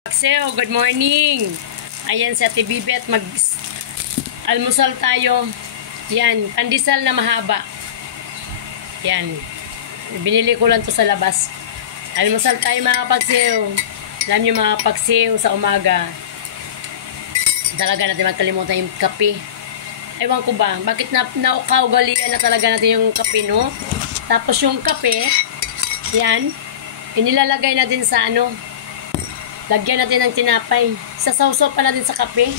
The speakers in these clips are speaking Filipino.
Pakseo, good morning. Ayan si Ate Bibet, mag-almusal tayo. Yan, pandesal na mahaba. Yan. Binili ko lang to sa labas. Almusal tayo mga pakseo. Alam nyo mga pakseo sa umaga. Talaga natin magkalimutan yung kape. Ewan ko ba, bakit naukawgalian na talaga natin yung kape, no? Tapos yung kape, yan, inilalagay natin sa ano, lagyan natin ng tinapay. Sasawsaw pa natin sa kape.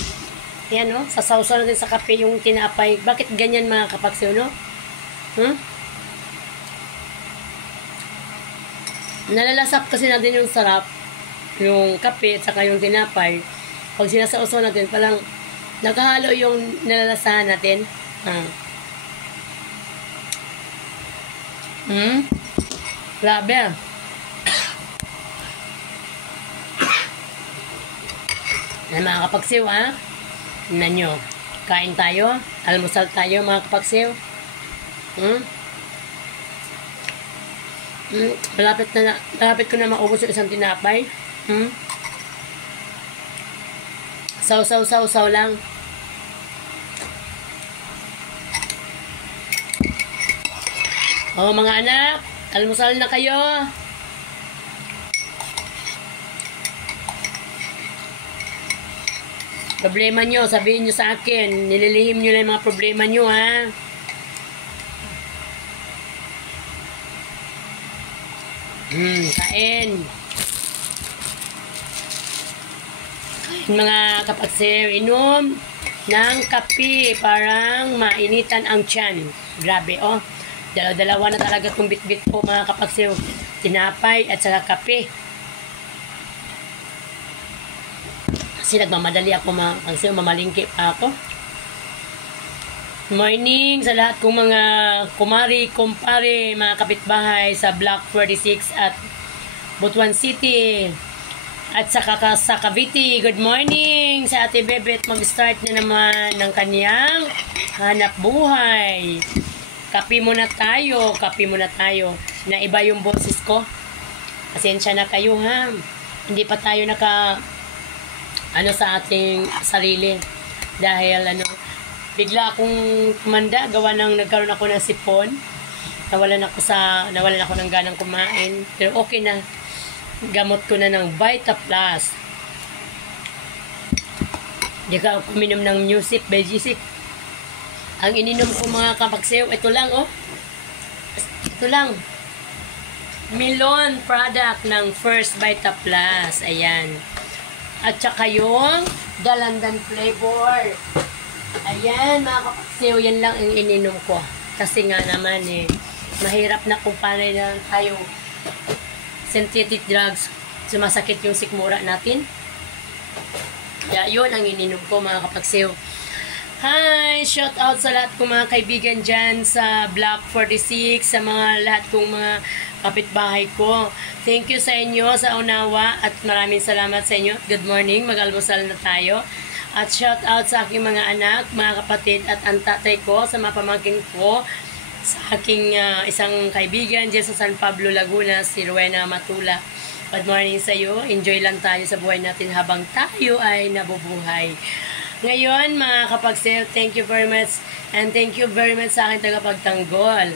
Yan, no? Sasawsaw natin sa kape yung tinapay. Bakit ganyan mga kapakseo, no? Nalalasap kasi natin yung sarap, yung kape at saka yung tinapay. Pag sinasawsaw natin, palang nakahalo yung nalalasahan natin. Grabe. Mga kapaksiw, ha? Tingnan nyo. Kain tayo. Almusal tayo, mga kapaksiw. Malapit ko na maubos yung isang tinapay. Saw lang. Oh, mga anak, almusal na kayo. Problema nyo, sabihin nyo sa akin. Nililihim nyo lang yung mga problema nyo, ha? Kain. Mga kapaksiw, inom ng kape, parang mainitan ang tiyan. Grabe, oh. Dalawa na talaga itong bit-bit po, mga kapaksiw. Tinapay at saka kape. Kasi nagmamadali ako, mga kapaksiw, mamalingki pa ako. Morning sa lahat kong mga kumari, kumpare, mga kapitbahay sa Block 46 at Butuan City. At saka sa Cavite, good morning sa Ate Bebet. Mag-start na naman ng kanyang hanap buhay. Kape muna tayo, Na iba yung boses ko. Pasensya na kayo, ha. Hindi pa tayo sa ating sarili. Dahil bigla akong tumanda, gawa ng nagkaroon ako ng sipon. Nawalan ako ng ganang kumain. Pero okay na. Gamot ko na ng Vita Plus. Di ka uminom ng Musip, Belgisik. Ang ininom ko, mga kapaksiw, ito lang, oh. Ito lang. Melon product ng First Vita Plus. Ayan. At saka yung Dalandan flavor. Ayan, mga kapaksiw, yan lang ang ininom ko. Kasi nga naman, mahirap na kung paano na tayo synthetic drugs, sumasakit yung sikmura natin. Kaya yun ang ininom ko, mga kapaksiw. Hi! Shout out sa lahat kong mga kaibigan dyan sa Block 46, sa mga lahat kong mga kapitbahay ko. Thank you sa inyo sa unawa at maraming salamat sa inyo. Good morning, mag-almusal na tayo. At shout out sa aking mga anak, mga kapatid at ang tatay ko, sa mga pamangkin ko, sa aking isang kaibigan dyan sa San Pablo, Laguna, si Rowena Matula. Good morning sa iyo. Enjoy lang tayo sa buhay natin habang tayo ay nabubuhay. Ngayon, mga kapaksiw, thank you very much and thank you very much sa aking tagapagtanggol.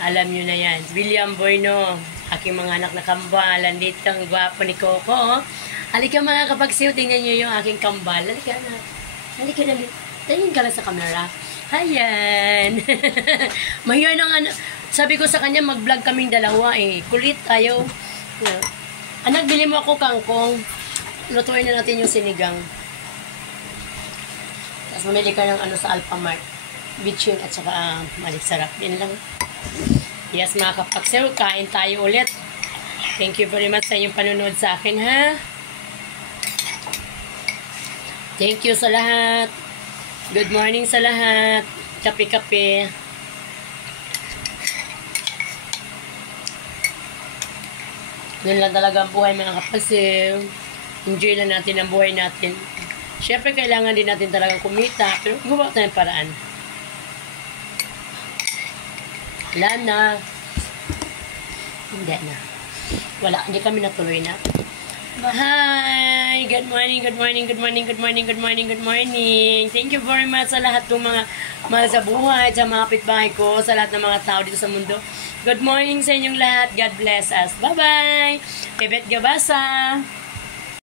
Alam nyo na yan. William Bueno, aking mga anak na kambal. Andito ang gwapo ni Coco. Oh. Halika mga kapaksiw, tingnan nyo yung aking kambal. Halika na. Halika na. Tingin ka lang sa camera. Ayan. Mahiya ng sabi ko sa kanya, mag-vlog kaming dalawa Kulit tayo. Anak, bili mo ako kangkong. Lutuin na natin yung sinigang. Tapos mamili ka ng sa Alphamart. Bitchin at saka malik sarap. Yan lang. Yes, mga kapaksiw, kain tayo ulit. Thank you very much sa inyong panunood sa akin, ha. Thank you sa lahat. Good morning sa lahat. Kape-kape. Yun lang talaga ang buhay, mga kapaksiw. Enjoy lang natin ang buhay natin. Siyempre, kailangan din natin talagang kumita. Pero gumawa tayo ng paraan. Wala na. Hindi na. Wala. Hindi kami natuloy na. Hi! Good morning, good morning, good morning, good morning, good morning, good morning. Thank you very much sa lahat ng mga mahal sa buhay, sa mga kapitbahay ko, sa lahat ng mga tao dito sa mundo. Good morning sa inyong lahat. God bless us. Bye-bye! Bebet Gabasa!